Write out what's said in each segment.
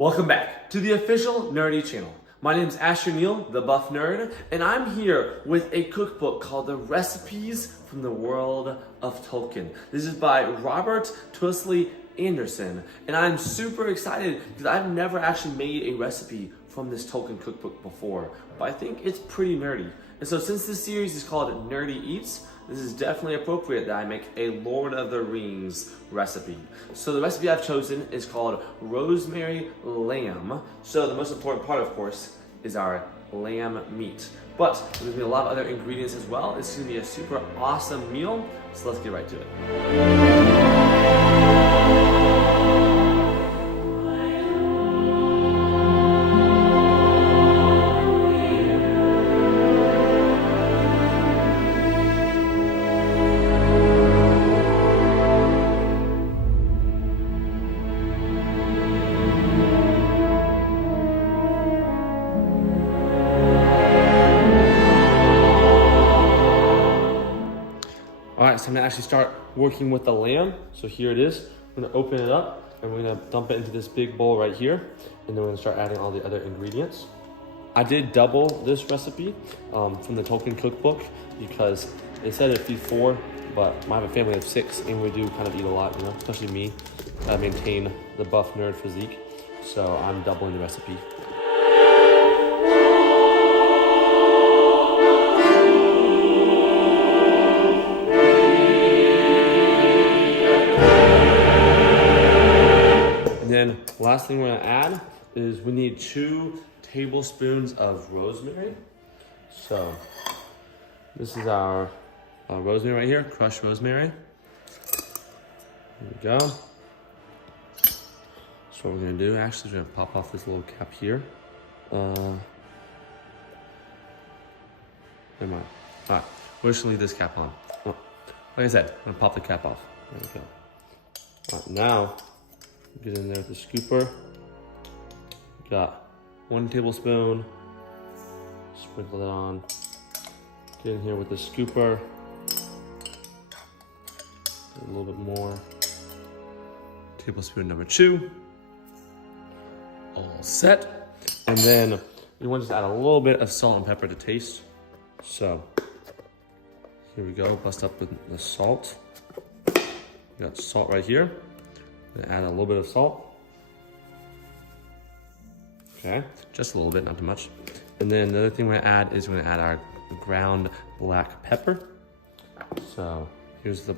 Welcome back to the official Nerdy channel. My name is Neal, the Buff Nerd, and I'm here with a cookbook called The Recipes from the World of Tolkien. This is by Robert Twisley Anderson, and I'm super excited because I've never actually made a recipe from this Tolkien cookbook before, but I think it's pretty nerdy. And so since this series is called Nerdy Eats, this is definitely appropriate that I make a Lord of the Rings recipe. So the recipe I've chosen is called Rosemary lamb. So the most important part, of course, is our lamb meat. But there's gonna be a lot of other ingredients as well. It's gonna be a super awesome meal. So let's get right to it. All right, so I'm gonna actually start working with the lamb. So here it is. I'm gonna open it up and we're gonna dump it into this big bowl right here. And then we're gonna start adding all the other ingredients. I did double this recipe from the Tolkien cookbook because it said it'd feed 4, but I have a family of 6 and we do kind of eat a lot, you know, especially me. I maintain the buff nerd physique. So I'm doubling the recipe. Then last thing we're gonna add is we need 2 tablespoons of rosemary. So this is our rosemary right here, crushed rosemary. There we go. So what we're gonna do, actually, we're gonna pop off this little cap here. Never mind. All right, we're just gonna leave this cap on. Well, like I said, I'm gonna pop the cap off. There we go. All right, now, get in there with the scooper. Got 1 tablespoon. Sprinkle that on. Get in here with the scooper. A little bit more. Tablespoon number 2. All set. And then we want to just add a little bit of salt and pepper to taste. So here we go. Bust up with the salt. We got salt right here. I'm gonna add a little bit of salt. Okay, just a little bit, not too much. And then the other thing we're gonna add is we're gonna add our ground black pepper. So here's the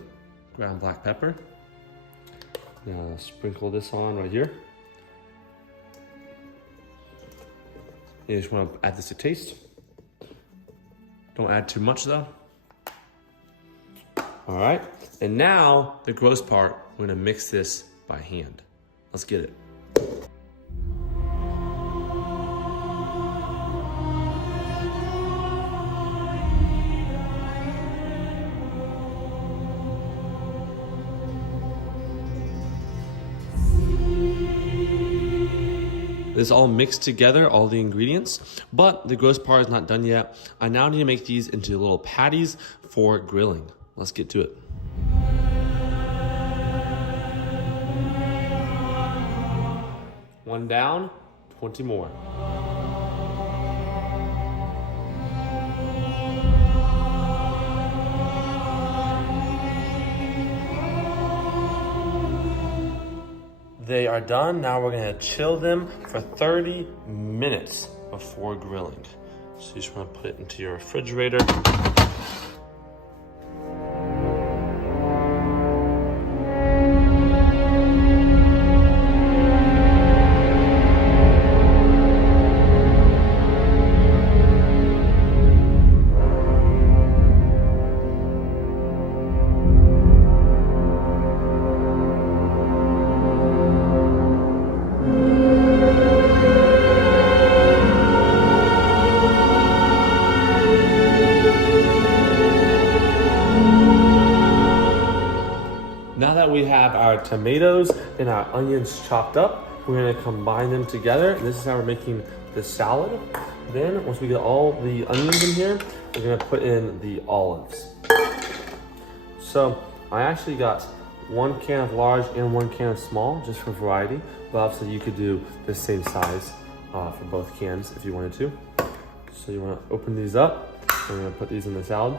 ground black pepper. Now sprinkle this on right here. You just wanna add this to taste. Don't add too much though. All right, and now the gross part, we're gonna mix this by hand. Let's get it. This all mixed together, all the ingredients, but the gross part is not done yet. I now need to make these into little patties for grilling. Let's get to it. One down, 20 more. They are done. Now we're gonna chill them for 30 minutes before grilling. So you just wanna put it into your refrigerator. Now that we have our tomatoes and our onions chopped up, we're gonna combine them together. This is how we're making the salad. Then, once we get all the onions in here, we're gonna put in the olives. So, I actually got one can of large and one can of small, just for variety. But obviously you could do the same size for both cans if you wanted to. So you want to open these up. I'm going to put these in the salad.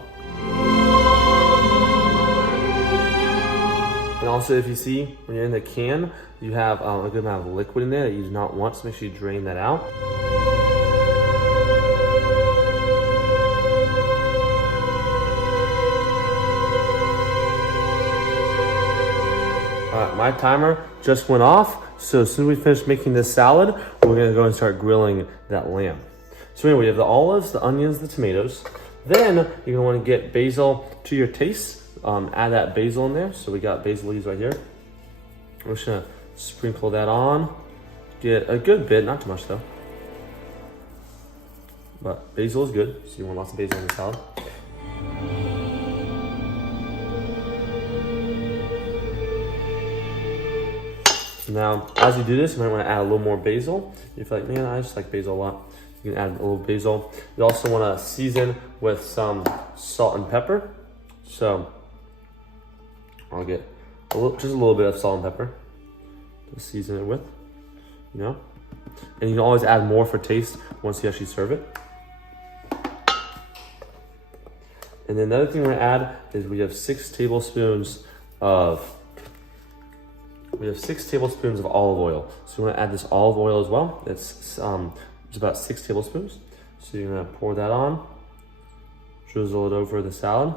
And also, if you see when you're in the can, you have a good amount of liquid in there that you do not want, so make sure you drain that out. All right, my timer just went off, so as soon as we finish making this salad, we're gonna go and start grilling that lamb. So anyway, we have the olives, the onions, the tomatoes. Then you're gonna wanna get basil to your taste. Add that basil in there. So we got basil leaves right here. We're just gonna sprinkle that on. Get a good bit, not too much though. But basil is good, so you want lots of basil in the salad. Now, as you do this, you might wanna add a little more basil. If you're like, man, I just like basil a lot, you can add a little basil. You also wanna season with some salt and pepper. So, I'll get just a little bit of salt and pepper to season it with, you know? And you can always add more for taste once you actually serve it. And then the other thing we're gonna add is we have 6 tablespoons of olive oil. So we're gonna add this olive oil as well. It's about 6 tablespoons. So you're gonna pour that on, drizzle it over the salad,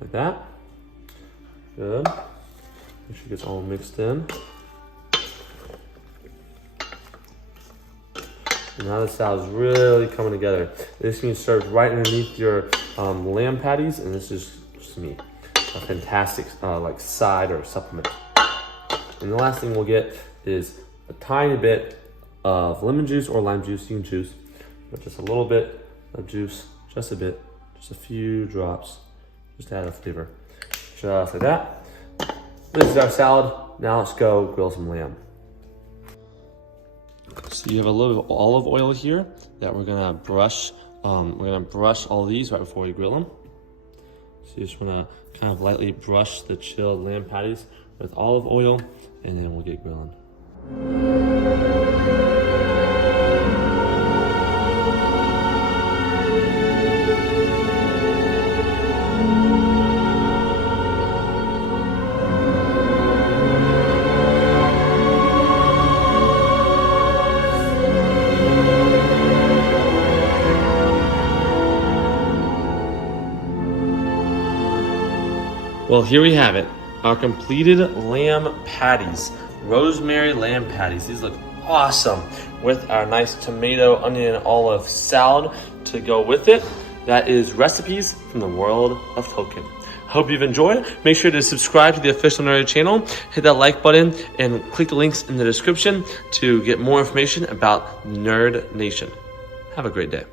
like that. Good. Make sure it gets all mixed in. And now the salad's really coming together. This can be served right underneath your lamb patties, and this is just me, a fantastic like side or supplement. And the last thing we'll get is a tiny bit of lemon juice or lime juice. You can choose, but just a little bit of juice, just a bit, just a few drops, just to add a flavor. Just like that. This is our salad. Now let's go grill some lamb. So you have a little bit of olive oil here that we're gonna brush. We're gonna brush all these right before we grill them. So you just wanna kind of lightly brush the chilled lamb patties with olive oil, and then we'll get grilling. Well, here we have it, our completed lamb patties, rosemary lamb patties. These look awesome with our nice tomato, onion, and olive salad to go with it. That is recipes from the World of Tolkien. Hope you've enjoyed. Make sure to subscribe to the official Nerd channel, hit that like button, and click the links in the description to get more information about Nerd Nation. Have a great day.